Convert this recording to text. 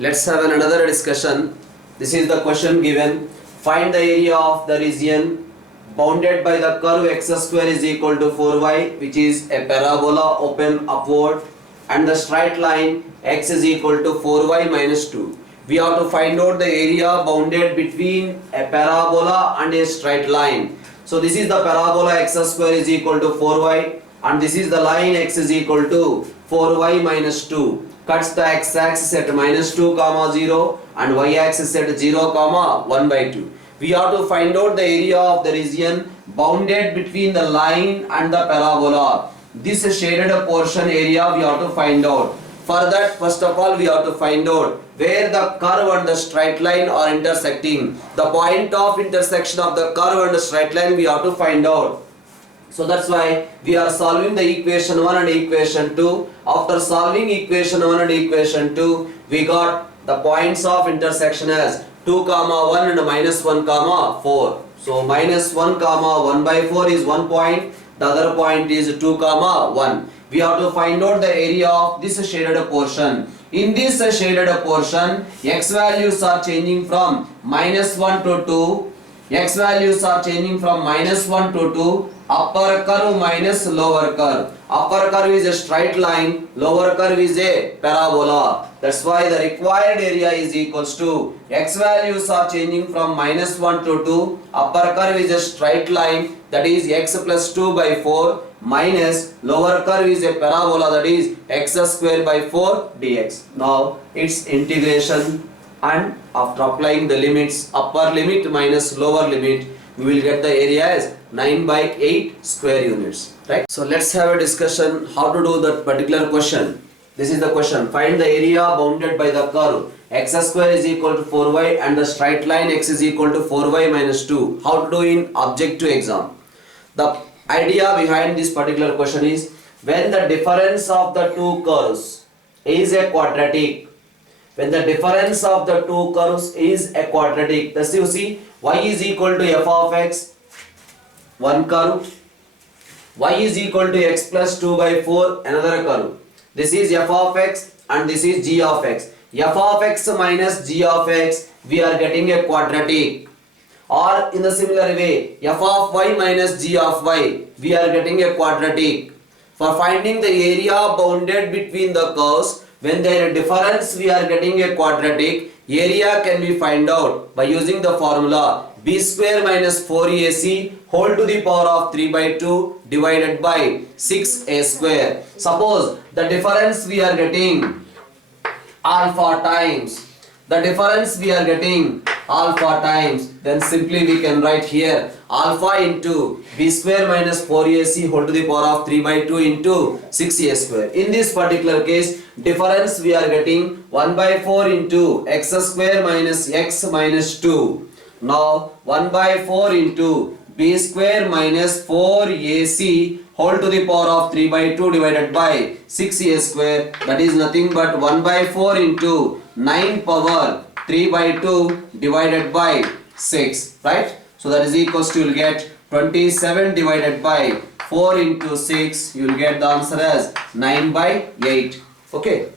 Let's have another discussion. This is the question given. Find the area of the region bounded by the curve x square is equal to 4y, which is a parabola open upward, and the straight line x is equal to 4y minus 2. We have to find out the area bounded between a parabola and a straight line. So this is the parabola x square is equal to 4y, and this is the line x is equal to 4y minus 2. Cuts the x-axis at minus 2 comma 0 and y-axis at 0 comma 1 by 2. We have to find out the area of the region bounded between the line and the parabola. This shaded portion area we have to find out. For that, first of all, we have to find out where the curve and the straight line are intersecting. The point of intersection of the curve and the straight line we have to find out. So that's why we are solving the equation 1 and equation 2. After solving equation 1 and equation 2, we got the points of intersection as 2 comma 1 and minus 1 comma 4. So minus 1 comma 1 by 4 is one point. The other point is 2 comma 1. We have to find out the area of this shaded portion. In this shaded portion, x values are changing from minus 1 to 2. X values are changing from minus 1 to 2. Upper curve minus lower curve. Upper curve is a straight line, lower curve is a parabola. That's why the required area is equals to x values are changing from minus 1 to 2. Upper curve is a straight line, that is x plus 2 by 4, minus lower curve is a parabola, that is x square by 4 dx. Now its integration, and after applying the limits, upper limit minus lower limit, we will get the area as 9 by 8 square units, right? So let's have a discussion how to do that particular question. This is the question. Find the area bounded by the curve x square is equal to 4y and the straight line x is equal to 4y minus 2. How to do in objective exam? The idea behind this particular question is when the difference of the two curves is a quadratic. When the difference of the two curves is a quadratic, thus you see y is equal to f of x, one curve, y is equal to x plus 2 by 4, another curve. This is f of x and this is g of x. F of x minus g of x, we are getting a quadratic. Or in the similar way, f of y minus g of y, we are getting a quadratic. For finding the area bounded between the curves, when there is difference, we are getting a quadratic. Area can be find out by using the formula b square minus 4ac whole to the power of 3 by 2 divided by 6a square. Suppose the difference we are getting alpha times. The difference we are getting alpha times. Then simply we can write here alpha into b square minus 4ac whole to the power of 3 by 2 into 6a square. In this particular case, difference we are getting 1 by 4 into x square minus x minus 2. Now 1 by 4 into b square minus 4ac whole to the power of 3 by 2 divided by 6a square, that is nothing but 1 by 4 into 9 power 3 by 2 divided by 6, right? So that is equals to, you will get 27 divided by 4 into 6, you will get the answer as 9 by 8. Okay.